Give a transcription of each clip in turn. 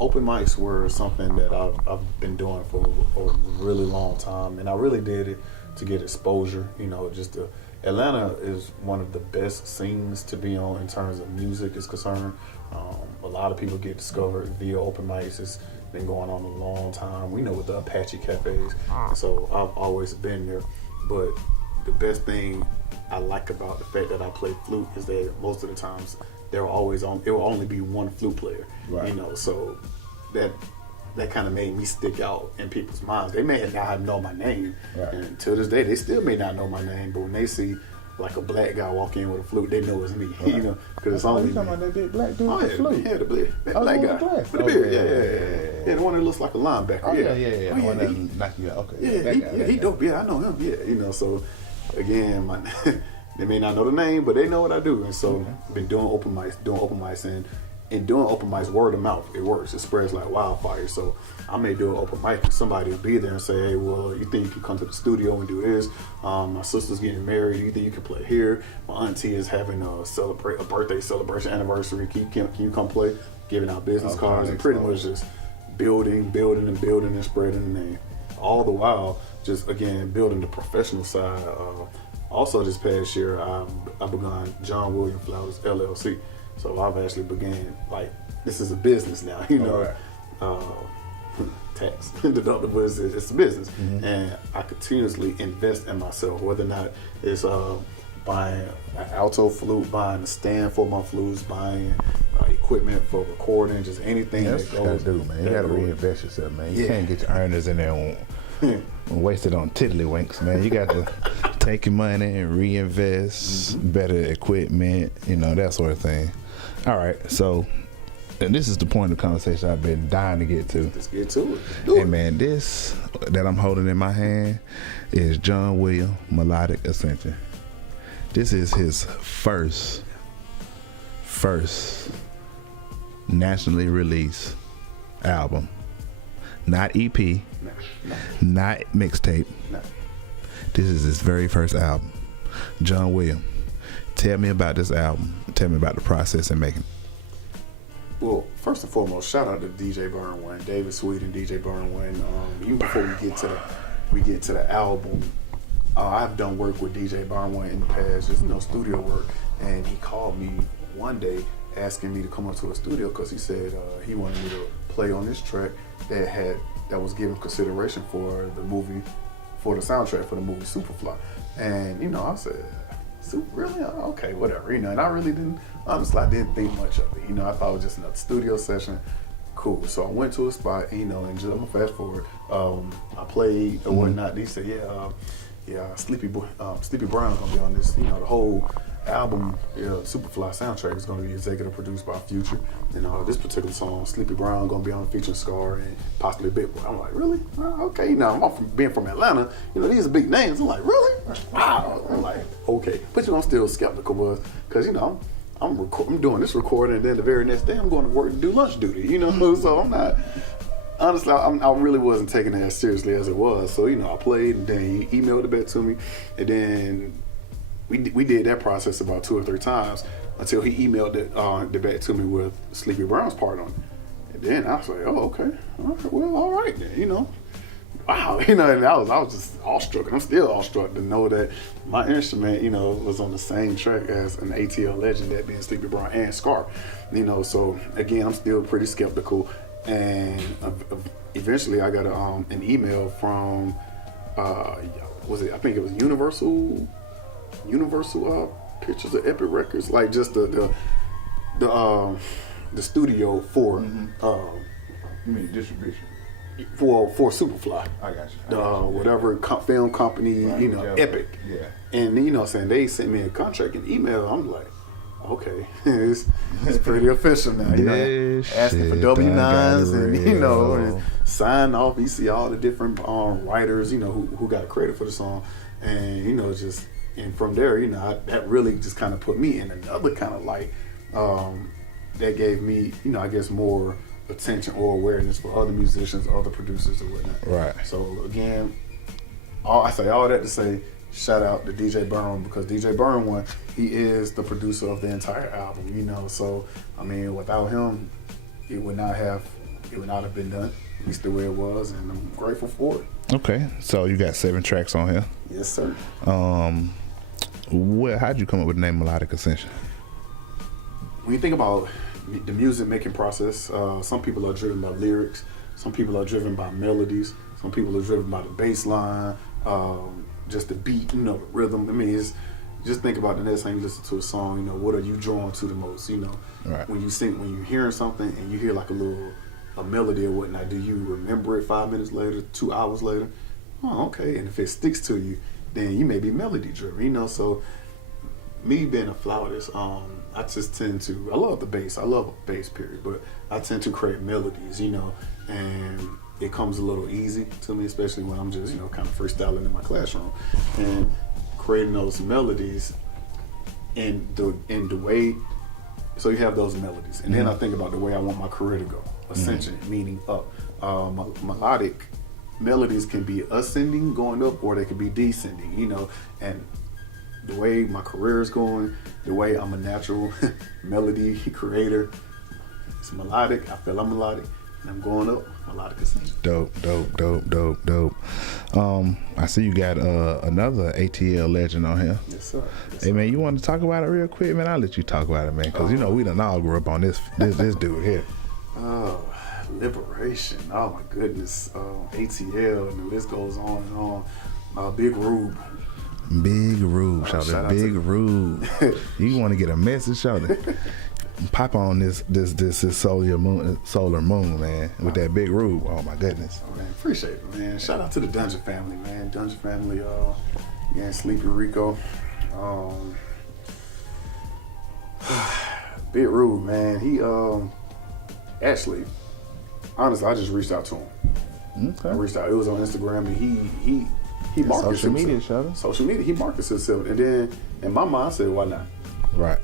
open mics were something that I've been doing for a really long time, and I really did it to get exposure. Atlanta is one of the best scenes to be on in terms of music is concerned. A lot of people get discovered via open mics. It's been going on a long time. We know with the Apache cafes, so I've always been there. But the best thing I like about the fact that I play flute is that most of the times there will only be one flute player. Right. So that kind of made me stick out in people's minds. They may not know my name, right. And to this day, they still may not know my name. But when they see like a black guy walk in with a flute, they know it's me. Right. Because it's only you talking about that big black dude Oh with the flute? yeah, the black guy with the beard. Yeah, the one that looks like a linebacker. Oh yeah. The one that he, knock you out. Okay. Yeah, he dope. Yeah, I know him. Yeah, So again, they may not know the name, but they know what I do. And so I've been doing open mics, and doing open mics word of mouth. It works. It spreads like wildfire. So I may do an open mic and somebody will be there and say, hey, well, you think you can come to the studio and do this? My sister's getting married. You think you can play here? My auntie is having a birthday celebration, anniversary. Can you come play? Giving out business cards and pretty much just building and spreading the name. All the while, just again, building the professional side. Also this past year, I begun John William Flautist LLC. So I've actually began, this is a business now, tax deductible, it's a business. Mm-hmm. And I continuously invest in myself, whether or not it's buying an alto flute, buying a stand for my flutes, buying equipment for recording, just anything that goes. That's what you gotta do, man. You gotta reinvest yourself, man. You can't get your earners in there and waste it on tiddlywinks, man. You got to take your money and reinvest, better equipment, that sort of thing. All right, so, and this is the point of the conversation I've been dying to get to. Let's get to it. Hey, man, this that I'm holding in my hand is John William Melodic Ascension. This is his first nationally released album. Not EP, not mixtape. No. This is his very first album. John William, tell me about this album. Tell me about the process in making it. Well, first and foremost, shout out to DJ Burn One, David Sweet and DJ Burn One. Even before we get to the album, I've done work with DJ Burn One in the past, just studio work, and he called me one day asking me to come up to a studio because he said he wanted me to play on this track that was given consideration for the movie, for the soundtrack for the movie Superfly. And I said, really? Okay, whatever. And I really didn't, honestly, I didn't think much of it. I thought it was just another studio session. Cool. So I went to a spot, and just, I'm gonna fast forward. I played or whatnot. He said, Sleepy Brown's gonna be on this. The whole album, Superfly soundtrack is gonna be executive produced by Future. This particular song, Sleepy Brown, gonna be on featuring Scar and possibly Big Boy. I'm like, really? Okay. I'm being from Atlanta. These are big names. I'm like, really? Wow. I'm like, okay. But I'm still skeptical because I'm doing this recording, and then the very next day I'm going to work and do lunch duty. So I'm not. Honestly, I really wasn't taking it as seriously as it was. So I played, and then he emailed it back to me, and then we did that process about 2 or 3 times until he emailed it back to me with Sleepy Brown's part on it. And then I was like, oh, okay, all right then, wow, and I was just awestruck. I'm still awestruck to know that my instrument, was on the same track as an ATL legend, that being Sleepy Brown and Scar. So again, I'm still pretty skeptical. And eventually I got an email from, I think it was Universal Pictures of Epic Records, like just the studio for you mean distribution for Superfly. I got you. Whatever film company, right, Epic. Yeah. And saying they sent me a contract and email. I'm like, okay, it's pretty official now. Asking for W-9s and sign off. You see all the different writers, who got credit for the song, and and from there, that really just kind of put me in another kind of light. That gave me, I guess more attention or awareness for other musicians, other producers, or whatnot. Right. So again, I say all that to say, shout out to DJ Burn, because DJ Burn One, he is the producer of the entire album. So I mean, without him, it would not have it would not have been done, at least the way it was, and I'm grateful for it. Okay, so you got 7 tracks on here. Yes, sir. How'd you come up with the name Melodic Ascension? When you think about the music making process, some people are driven by lyrics, some people are driven by melodies, some people are driven by the bass line, just the beat, the rhythm. I mean, it's just think about the next time you listen to a song, what are you drawn to the most? Right. When you're hearing something and you hear like a melody or whatnot, do you remember it 5 minutes later, 2 hours later? Oh, okay. And if it sticks to you, then you may be melody driven, So me being a flautist, I just tend to, I love the bass. I love bass, period. But I tend to create melodies, and it comes a little easy to me, especially when I'm just, kind of freestyling in my classroom. And creating those melodies in the way, so you have those melodies. And then I think about the way I want my career to go. Ascension, meaning up. Melodic melodies can be ascending, going up, or they can be descending, and the way my career is going, the way I'm a natural melody creator, it's melodic. I feel I'm melodic, and I'm going up. Melodic ascension. Dope. I see you got another ATL legend on here. Yes, sir. Hey, man, you want to talk about it real quick, man? I'll let you talk about it, man, because we done all grew up on this dude here. Oh, Liberation. Oh my goodness. ATL, and the list goes on and on. Big Rube. Big Rube, shout out Big Rube. You want to get a message, shout out. Pop on this solar moon, man, with that Big Rube. Oh my goodness. Oh, man, appreciate it, man. Shout out to the Dungeon family, man. Dungeon family, Sleepy Rico. Big Rube, man. He actually, honestly, I just reached out to him. Okay. I reached out. It was on Instagram, and he markets social media, himself. Social media. He markets himself, and then in my mind, I said, why not? Right.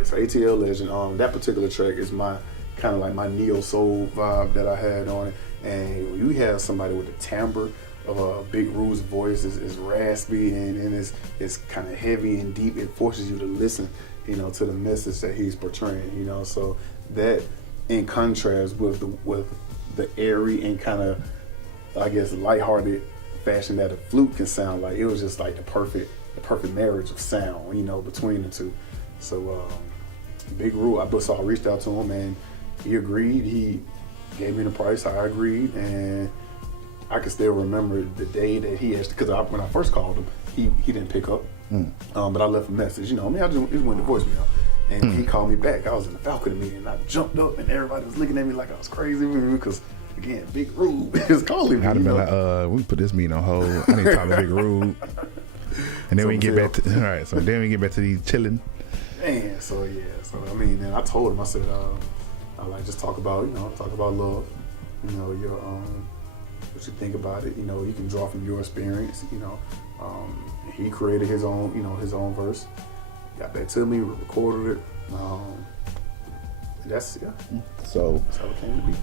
It's ATL legend. That particular track is my kind of like my neo soul vibe that I had on it, and when you have somebody with the timbre of a Big Rube's voice is raspy and it's kind of heavy and deep. It forces you to listen, to the message that he's portraying. So that in contrast with the airy and kind of, I guess, lighthearted fashion that a flute can sound like, it was just like the perfect marriage of sound, between the two. So Big Rube, I reached out to him and he agreed. He gave me the price. I agreed, and I can still remember the day that he asked, because when I first called him, he didn't pick up. But I left a message. I just went to voicemail, and when he called me back, I was in the faculty meeting, and I jumped up, and everybody was looking at me like I was crazy, because again, Big Rube is calling me. I'd have been like, we put this meeting on hold. I need to talk to Big Rube. And then we get back to these chilling. Man, so I mean, and I told him, I said, I like just talk about love, your what you think about it, you can draw from your experience, he created his own verse, got that to me, we recorded it, that's how it came to be.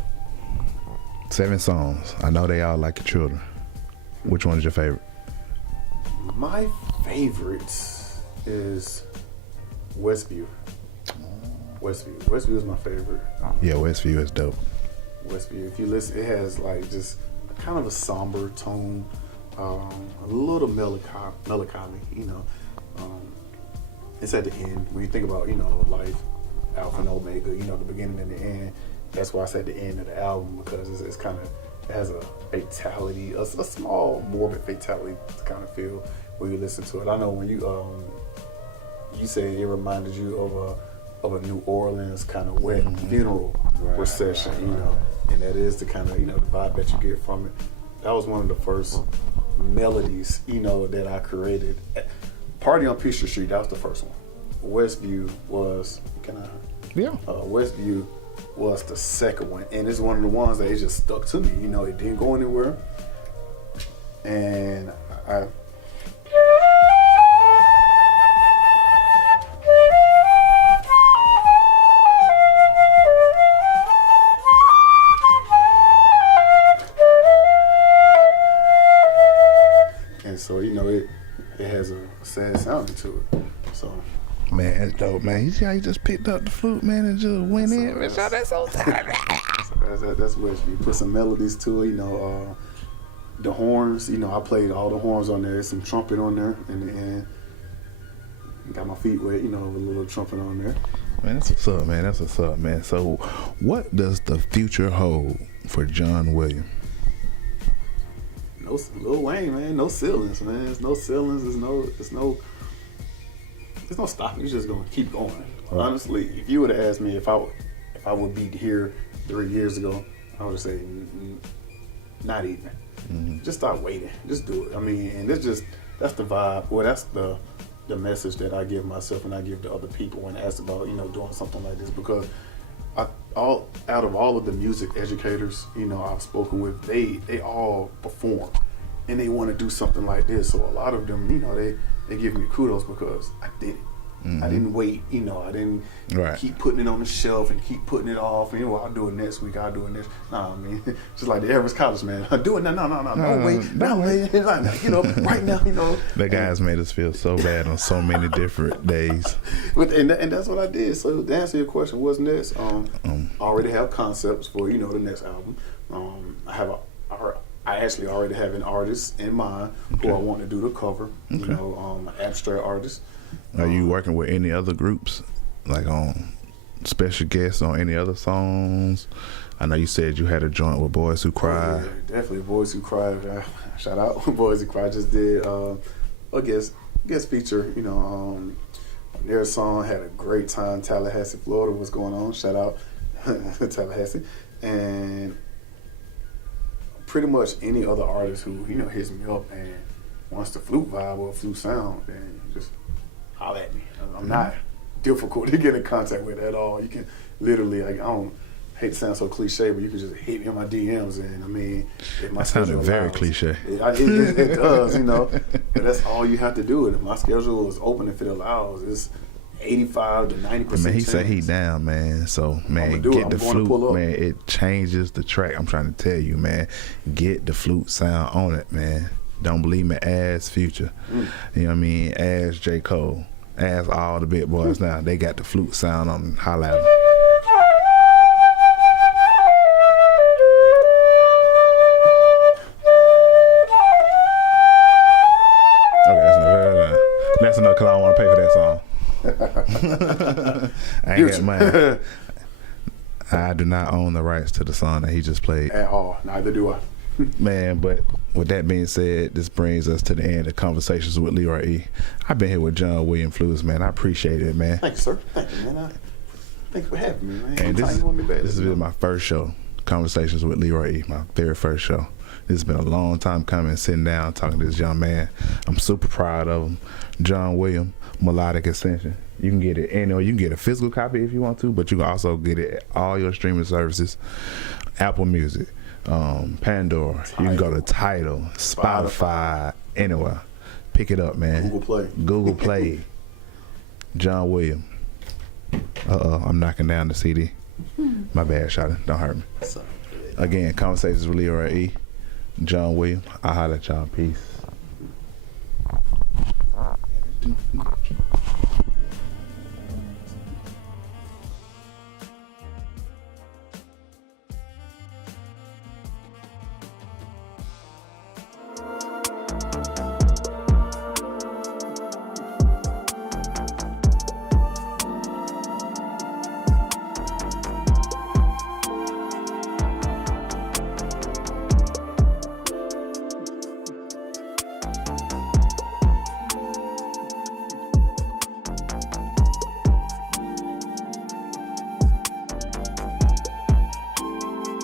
7 songs. I know they all like your children. Which one is your favorite? My favorite is Westview. Westview is my favorite. Yeah, Westview is dope. Westview, if you listen, it has like just kind of a somber tone, a little melancholy, it's at the end. When you think about, life, Alpha and Omega, the beginning and the end, that's why it's at the end of the album, because it's kind of, it has a fatality, a small morbid fatality kind of feel when you listen to it. I know when you say it reminded you of a New Orleans kind of wet funeral procession, and that is the kind of the vibe that you get from it. That was one of the first melodies that I created. Party on Peachtree Street, that was the first one. Westview was Westview was the second one, and it's one of the ones that it just stuck to me. It didn't go anywhere, and I. So it has a sad sound to it. So man, that's dope, man. You see how you just picked up the flute, man, and just went in. That's That's what you put some melodies to it. You know, the horns. You know, I played all the horns on there. There's some trumpet on there, and got my feet wet. You know, with a little trumpet on there. Man, that's what's up, man. That's what's up, man. So, what does the future hold for John Williams? No, Lil Wayne, man. No ceilings, man. There's no ceilings. There's no stopping. You're just gonna keep going. Right. Honestly, if you would have asked me if I would be here 3 years ago, I would have said not even. Mm-hmm. Just start waiting. Just do it. I mean, and that's the vibe. Well, that's the message that I give myself and I give to other people when asked about, you know, doing something like this, because out of all of the music educators, you know, I've spoken with, they all perform and they want to do something like this. So a lot of them, you know, they give me kudos because I did it. Mm-hmm. I didn't wait, you know, I didn't keep putting it on the shelf and keep putting it off. And, you know, I'll do it next week, I'll do it next. Nah, I mean, just like the average college man, I'll do it now, no, wait, you know, right now, you know. The guys made us feel so bad on so many different days. And that's what I did. So to answer your question, what's next? I already have concepts for, you know, the next album. I actually already have an artist in mind who I want to do the cover, you know, an abstract artist. Are you working with any other groups, like on special guests on any other songs? I know you said you had a joint with Boys Who Cry. Yeah, definitely Boys Who Cry. Shout out Boys Who Cry. Just did a guest feature, you know, on their song. Had a great time. Tallahassee, Florida was going on. Shout out Tallahassee. And pretty much any other artist who, you know, hits me up and wants the flute vibe or flute sound, then just holler at me. I'm not difficult to get in contact with at all. You can literally, like, I don't hate to sound so cliche, but you can just hit me on my DMs, and I mean, if my schedule sounded very cliche. It does, you know. But that's all you have to do. And if my schedule is open, if it allows, it's 85 to 90%. Man, he said he down, man. So, man, get the flute, man. It changes the track. I'm trying to tell you, man. Get the flute sound on it, man. Don't believe me, ask Future. You know what I mean? Ask J. Cole. Ask all the big boys now. They got the flute sound on highlight. Okay, that's enough because I don't want to pay for that song. I ain't got money. I do not own the rights to the song that he just played. At all. Neither do I. Man, but with that being said, this brings us to the end of Conversations with LeRoy E. I've been here with John Williams Flutes, man. I appreciate it, man. Thank you, sir. Thank you, man. Thanks for having me, man. And this has been my first show, Conversations with LeRoy E, my very first show. This has been a long time coming, sitting down, talking to this young man. I'm super proud of him. John Williams, Melodic Ascension. You can get it anywhere. You can get a physical copy if you want to, but you can also get it at all your streaming services, Apple Music, Pandora. You can go to Tidal, Spotify, anywhere. Pick it up, man. Google Play. John Williams. I'm knocking down the CD. My bad, shawty. Don't hurt me. Again, Conversations with LeRoy E. John Williams. I'll holler at y'all. Peace.